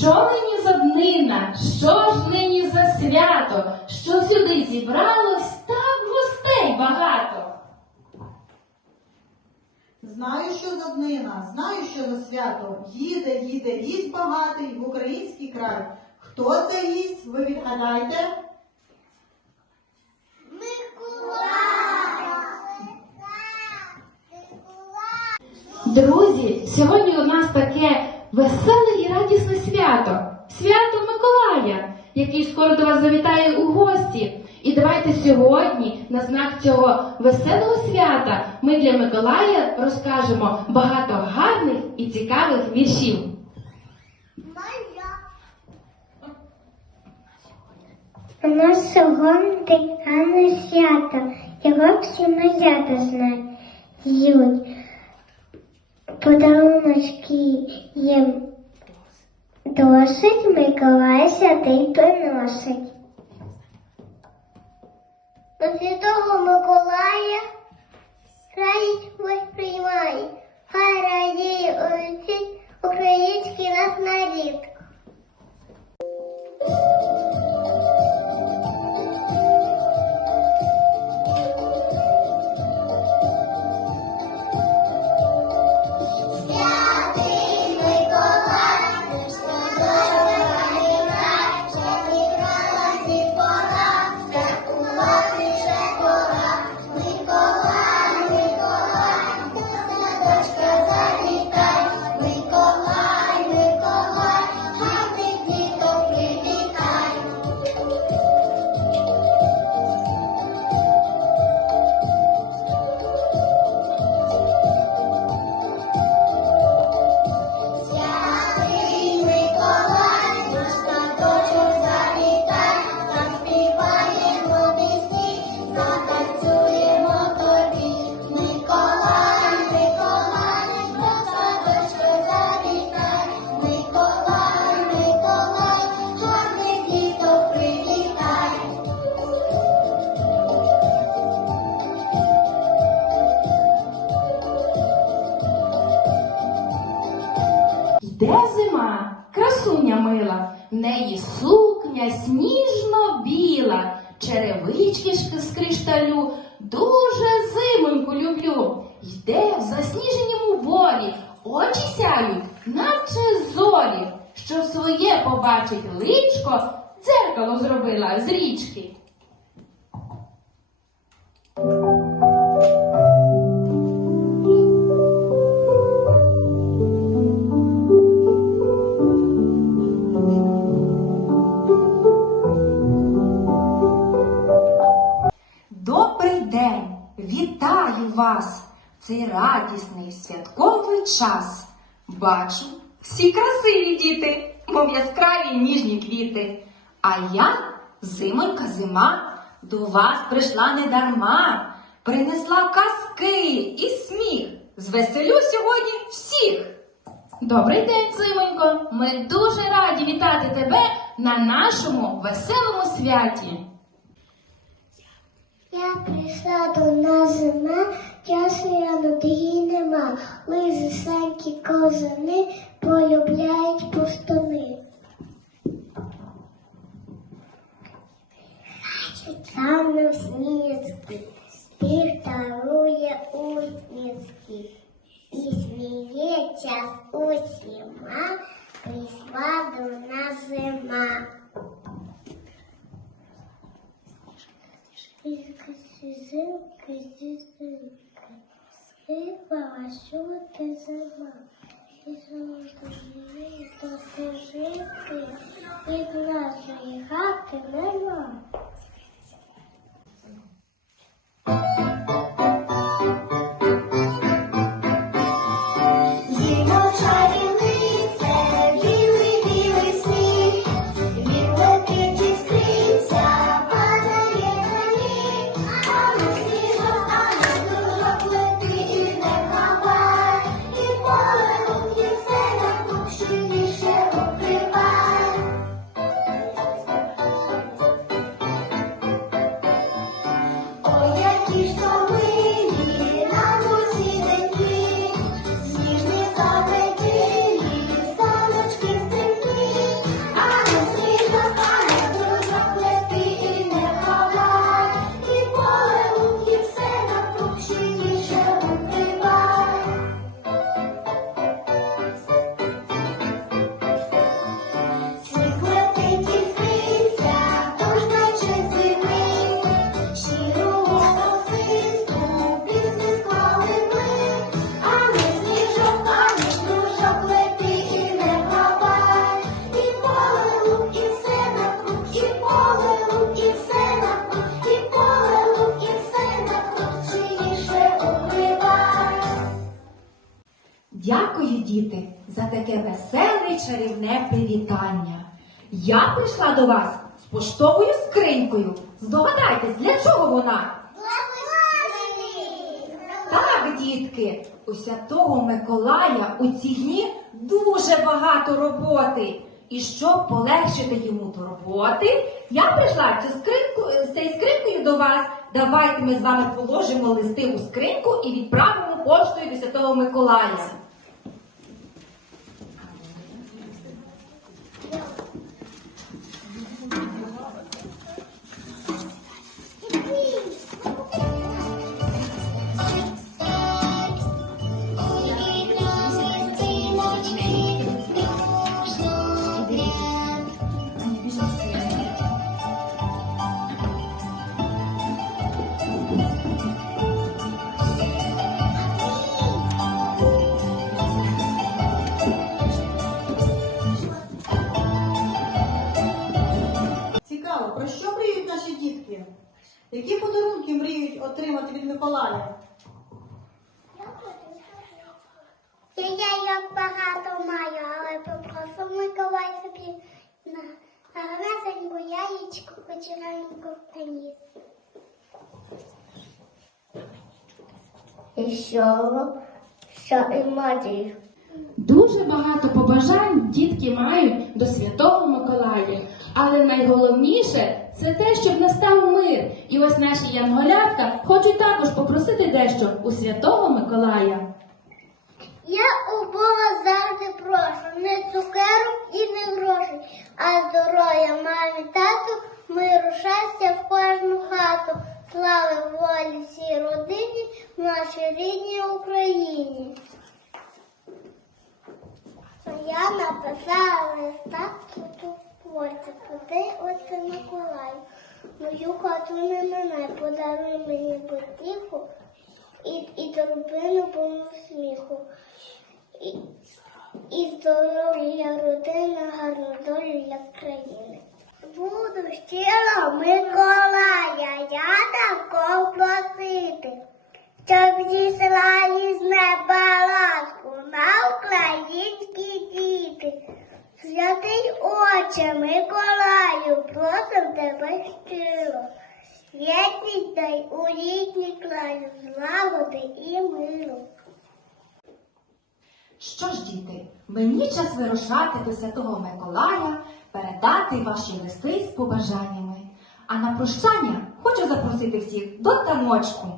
Що нині за днина, що ж нині за свято, що сюди зібралось так гостей багато. Знаю, що за днина, знаю, що за свято. Їде, їде, гість багатий в український край. Хто це гість, ви відгадайте? Друзі, сьогодні у нас таке веселе і радісне свято. Свято Миколая, який скоро до вас завітає у гості. І давайте сьогодні, на знак цього веселого свята, ми для Миколая розкажемо багато гарних і цікавих віршів. У нас сьогодні гарне свято, його всі малята знають. Подаруночки їм досить, Миколай святий приносить. На святого Миколая радість ось приймає, хай радіє усі український наш нарід. Йде зима, красуня мила, в неї сукня сніжно-біла, черевички з кришталю, дуже зимоньку люблю. Йде в засніженому борі, очі сяють, наче зорі, щоб своє побачить личко, дзеркало зробила з річки. Вітаю вас! Цей радісний святковий час. Бачу, всі красиві діти, мов яскраві ніжні квіти. А я, зимонька зима, до вас прийшла не дарма, принесла казки і сміх. Звеселю сьогодні всіх. Добрий день, Зимонько! Ми дуже раді вітати тебе на нашому веселому святі. Я прийшла до нас зима, часу я нудги нема. Лизи санькі козани полюбляють пустуни. Там на сніжки, спів тарує усмішки. І сміється з усіма, прийшла до нас зима. Зимка, зимка, зимка, сипала, що ти зима. І золото то стежинки, і нашої хати нема. Дякую, діти, за таке веселе чарівне привітання. Я прийшла до вас з поштовою скринькою. Здогадайтесь, для чого вона? Так, дітки, у святого Миколая у ці дні дуже багато роботи. І щоб полегшити йому турботи, я прийшла цю скриньку, з цією скринькою до вас. Давайте ми з вами положимо листи у скриньку і відправимо поштою до Святого Миколая. Я як багато маю, але попрошу Миколай собі на гарнесеньку яєчку вечереньку приніс. І що? Що емоції? Дуже багато побажань дітки мають до Святого Миколая. Але найголовніше це те, щоб настав мир. І ось наші янголятка хочуть також попросити дещо у Святого Миколая. Я у Бога завжди прошу не цукерок і не грошей, а здоров'я мамі, тату, миру, щастя в кожну хату, слави волі всій родині в нашій рідній Україні. Я написала листа тут у творці, куди оце Миколай. Мою хату не мене, подаруй мені потіху і, і торбину повну сміху. І, і здоров'я родини, гарну долю для країни. Буду щиро Миколая, я такого просити, щоб зіслали з неба ласку на українські діти. Святий Отче Миколаю, просим тебе щиро. Єдність дай у рідній краю, злагоди і миру. Що ж, діти, мені час вирушати до Святого Миколая, передати ваші листи з побажаннями. А на прощання хочу запросити всіх до таночку.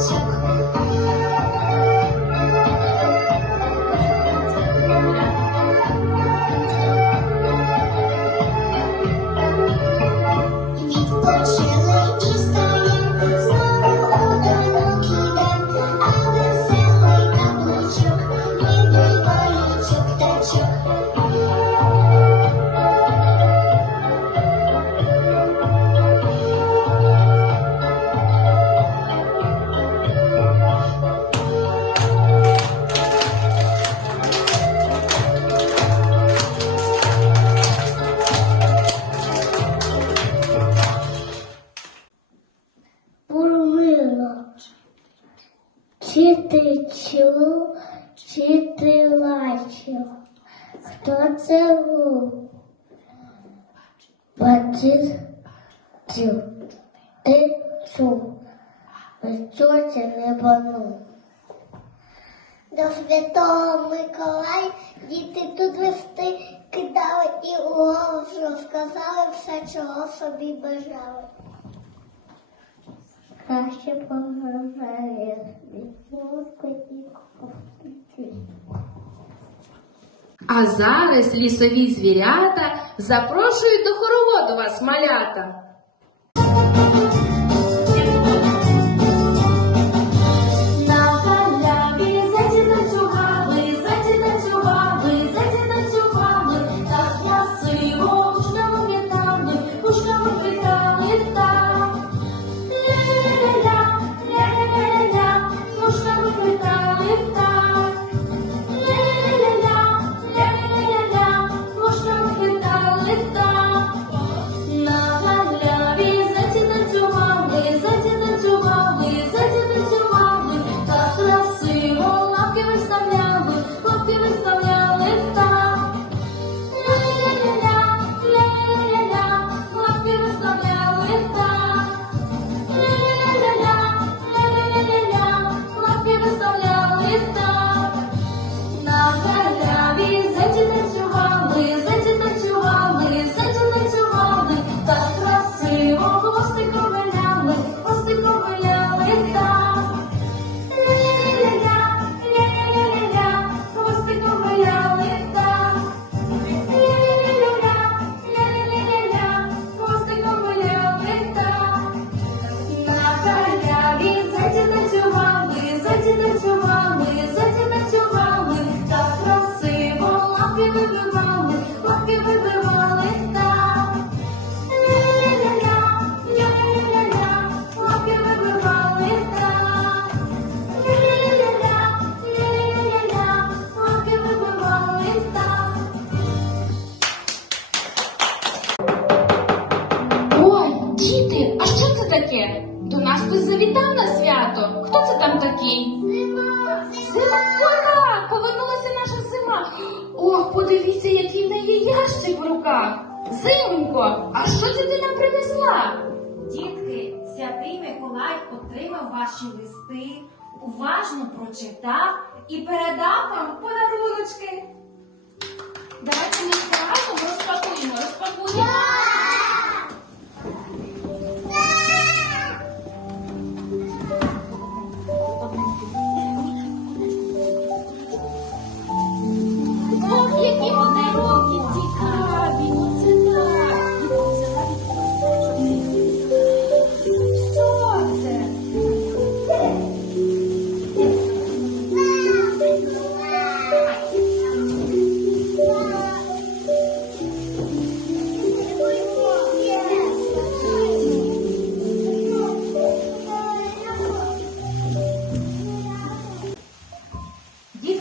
Thank you. Чув. Ти чув. Це не банув? До святого Миколая діти тут листи кидали і у голос розказали все, чого собі бажали. Краще копійки. А зараз лісові звірята запрошують до хороводу вас, малята. Подивіться, який в неї ящик в руках. Зимонько, а що це ти нам принесла? Дітки, святий Миколай отримав ваші листи, уважно прочитав і передав вам подаруночки. Давайте ми разом розпакуємо, розпакуємо.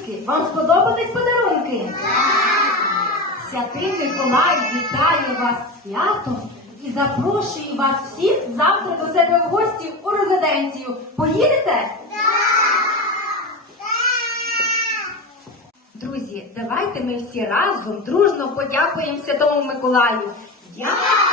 Дітки, вам сподобались подарунки? Святий Миколай вітає вас святом і запрошує вас всіх завтра до себе в гості у резиденцію. Поїдете? Друзі, давайте ми всі разом дружно подякуємо Святому Миколаю. Дякую!